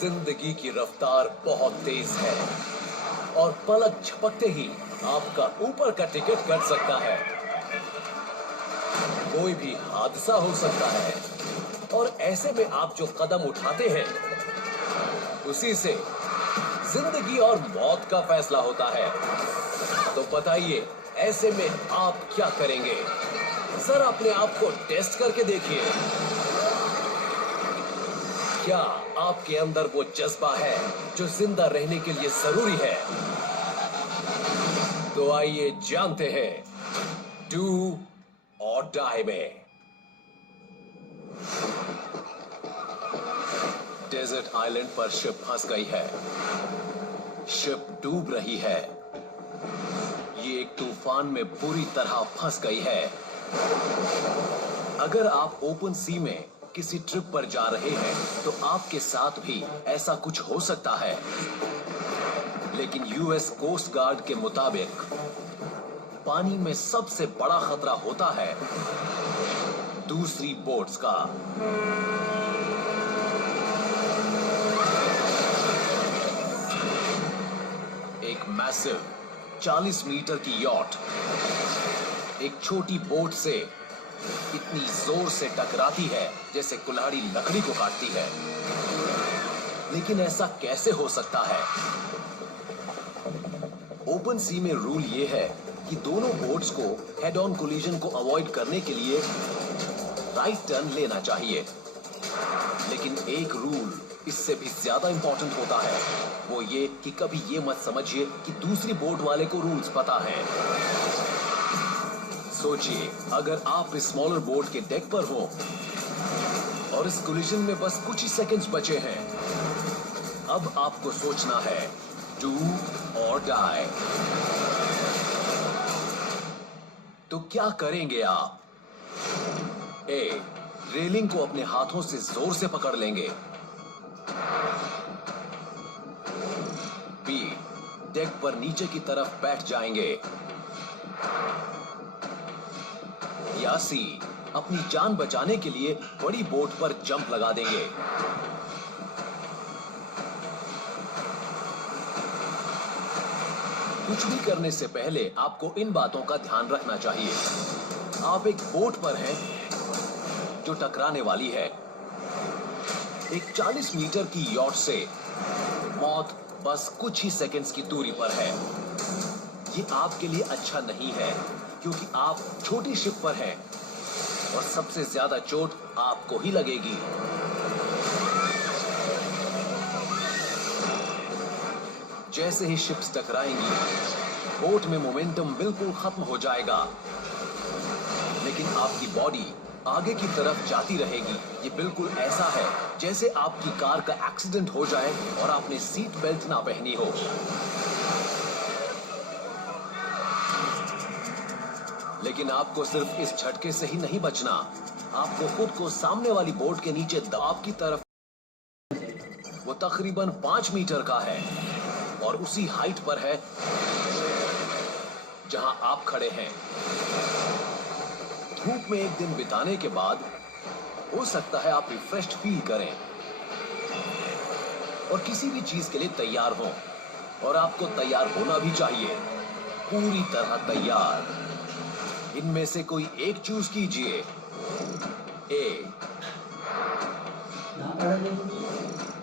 जिंदगी की रफ्तार बहुत तेज है और पलक झपकते ही आपका ऊपर का टिकट कट सकता है। कोई भी हादसा हो सकता है और ऐसे में आप जो कदम उठाते हैं उसी से जिंदगी और मौत का फैसला होता है। तो बताइए, ऐसे में आप क्या करेंगे? सर, अपने आप को टेस्ट करके देखिए। क्या आपके अंदर वो जज्बा है जो जिंदा रहने के लिए जरूरी है? तो आइए जानते हैं डू और डाई में। डेजर्ट आइलैंड पर शिप फंस गई है। शिप डूब रही है। ये एक तूफान में बुरी तरह फंस गई है। अगर आप ओपन सी में किसी ट्रिप पर जा रहे हैं तो आपके साथ भी ऐसा कुछ हो सकता है। लेकिन यूएस कोस्ट गार्ड के मुताबिक पानी में सबसे बड़ा खतरा होता है दूसरी बोट्स का। एक मैसिव 40 मीटर की यॉट एक छोटी बोट से इतनी जोर से टकराती है जैसे कुल्हाड़ी लकड़ी को काटती है। लेकिन ऐसा कैसे हो सकता है? ओपन सी में रूल ये है कि दोनों बोट्स को हेड ऑन कोलिजन को अवॉइड करने के लिए राइट टर्न लेना चाहिए। लेकिन एक रूल इससे भी ज्यादा इंपॉर्टेंट होता है, वो ये कि कभी ये मत समझिए कि दूसरी बोट वाले को रूल्स पता है। सोचिए, अगर आप इस स्मॉलर बोट के डेक पर हो और इस कोलिजन में बस कुछ ही सेकंड्स बचे हैं। अब आपको सोचना है डू और डाई। तो क्या करेंगे आप? ए, रेलिंग को अपने हाथों से जोर से पकड़ लेंगे। बी, डेक पर नीचे की तरफ बैठ जाएंगे। या सी, अपनी जान बचाने के लिए बड़ी बोट पर जंप लगा देंगे। कुछ भी करने से पहले आपको इन बातों का ध्यान रखना चाहिए। आप एक बोट पर हैं जो टकराने वाली है। एक 40 मीटर की यॉट से मौत बस कुछ ही सेकंड्स की दूरी पर है। ये आपके लिए अच्छा नहीं है क्योंकि आप छोटी शिप पर हैं और सबसे ज्यादा चोट आपको ही लगेगी। जैसे ही शिप्स टकराएंगी, बोट में मोमेंटम बिल्कुल खत्म हो जाएगा, लेकिन आपकी बॉडी आगे की तरफ जाती रहेगी। ये बिल्कुल ऐसा है जैसे आपकी कार का एक्सीडेंट हो जाए और आपने सीट बेल्ट ना पहनी हो। लेकिन आपको सिर्फ इस झटके से ही नहीं बचना, आपको खुद को सामने वाली बोट के नीचे दबाव की तरफ, वो तकरीबन 5 मीटर का है और उसी हाइट पर है जहां आप खड़े हैं। धूप में एक दिन बिताने के बाद हो सकता है आप रिफ्रेश्ड फील करें और किसी भी चीज के लिए तैयार हो, और आपको तैयार होना भी चाहिए, पूरी तरह तैयार। इनमें से कोई एक चूज कीजिए। ए,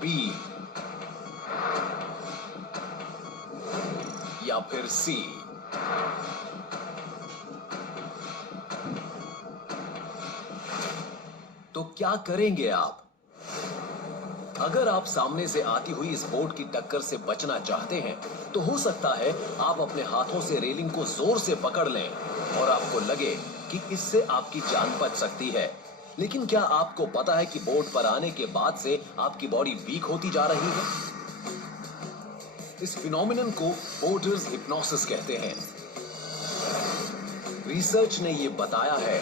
बी या फिर सी। तो क्या करेंगे आप? अगर आप सामने से आती हुई इस बोट की टक्कर से बचना चाहते हैं तो हो सकता है आप अपने हाथों से रेलिंग को जोर से पकड़ लें और आपको लगे कि इससे आपकी जान बच सकती है। लेकिन क्या आपको पता है कि बोट पर आने के बाद से आपकी बॉडी वीक होती जा रही है? इस फिनोमिनन को बोटर्स हिप्नोसिस कहते हैं। रिसर्च ने यह बताया है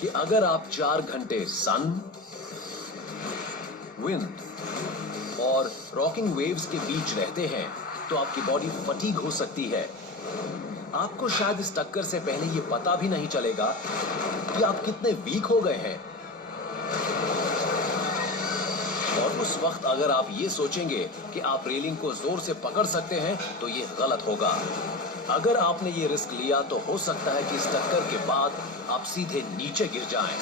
कि अगर आप 4 घंटे सन, विंड और रॉकिंग वेव्स के बीच रहते हैं तो आपकी बॉडी फटीग हो सकती है। आपको शायद इस टक्कर से पहले ये पता भी नहीं चलेगा कि आप कितने वीक हो गए हैं। और उस वक्त अगर आप ये सोचेंगे कि आप रेलिंग को जोर से पकड़ सकते हैं तो ये गलत होगा। अगर आपने ये रिस्क लिया तो हो सकता है कि इस टक्कर के बाद आप सीधे नीचे गिर जाएं।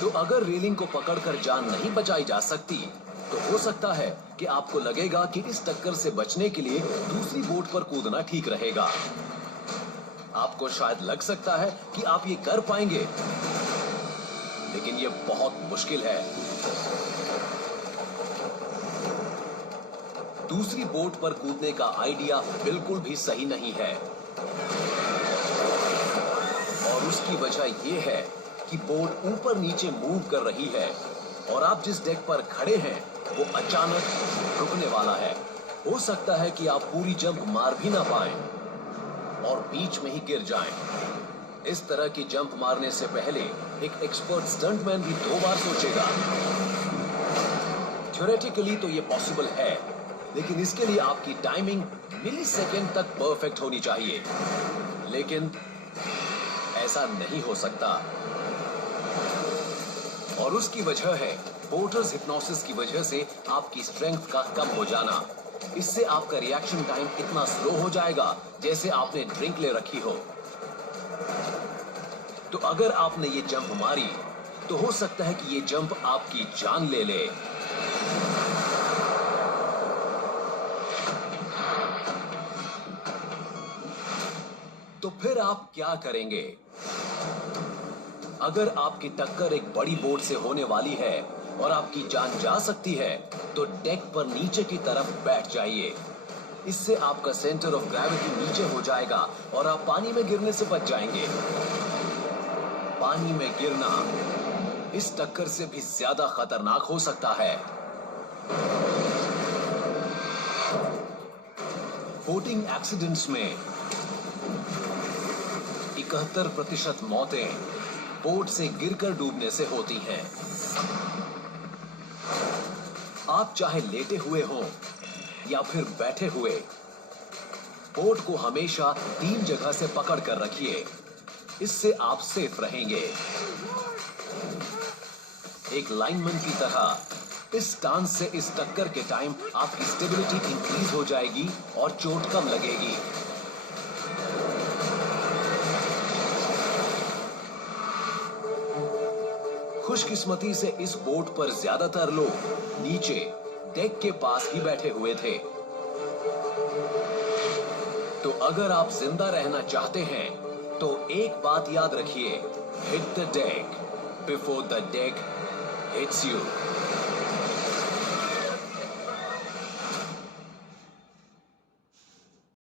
तो अगर रेलिंग को पकड़कर जान नहीं बचाई जा सकती तो हो सकता है कि आपको लगेगा कि इस टक्कर से बचने के लिए दूसरी बोट पर कूदना ठीक रहेगा। आपको शायद लग सकता है कि आप ये कर पाएंगे, लेकिन ये बहुत मुश्किल है। दूसरी बोट पर कूदने का आइडिया बिल्कुल भी सही नहीं है और उसकी वजह यह है कि बोट ऊपर नीचे मूव कर रही है और आप जिस डेक पर खड़े हैं वो अचानक रुकने वाला है। हो सकता है कि आप पूरी जंप मार भी ना पाएं और बीच में ही गिर जाएं। इस तरह की जंप मारने से पहले एक एक्सपर्ट स्टंटमैन भी 2 बार सोचेगा। थ्योरेटिकली तो ये पॉसिबल है, लेकिन इसके लिए आपकी टाइमिंग मिलीसेकंड तक परफेक्ट होनी चाहिए, लेकिन ऐसा नहीं हो सकता और उसकी वजह है पोर्टर्स हिप्नोसिस की वजह से आपकी स्ट्रेंथ का कम हो जाना। इससे आपका रिएक्शन टाइम इतना स्लो हो जाएगा जैसे आपने ड्रिंक ले रखी हो। तो अगर आपने ये जंप मारी तो हो सकता है कि ये जंप आपकी जान ले ले। तो फिर आप क्या करेंगे? अगर आपकी टक्कर एक बड़ी बोट से होने वाली है और आपकी जान जा सकती है तो डेक पर नीचे की तरफ बैठ जाइए। इससे आपका सेंटर ऑफ ग्रेविटी नीचे हो जाएगा और आप पानी में गिरने से बच जाएंगे। पानी में गिरना इस टक्कर से भी ज्यादा खतरनाक हो सकता है। बोटिंग एक्सीडेंट्स में 71% मौतें बोट से गिरकर डूबने से होती हैं। आप चाहे लेटे हुए हों या फिर बैठे हुए, बोट को हमेशा 3 जगह से पकड़ कर रखिए। इससे आप सेफ रहेंगे। एक लाइनमैन की तरह इस स्टांस से इस टक्कर के टाइम आपकी स्टेबिलिटी इंक्रीज हो जाएगी और चोट कम लगेगी। खुशकिस्मती से इस बोट पर ज्यादातर लोग नीचे डेक के पास ही बैठे हुए थे। तो अगर आप जिंदा रहना चाहते हैं तो एक बात याद रखिए, hit the deck before the deck hits you.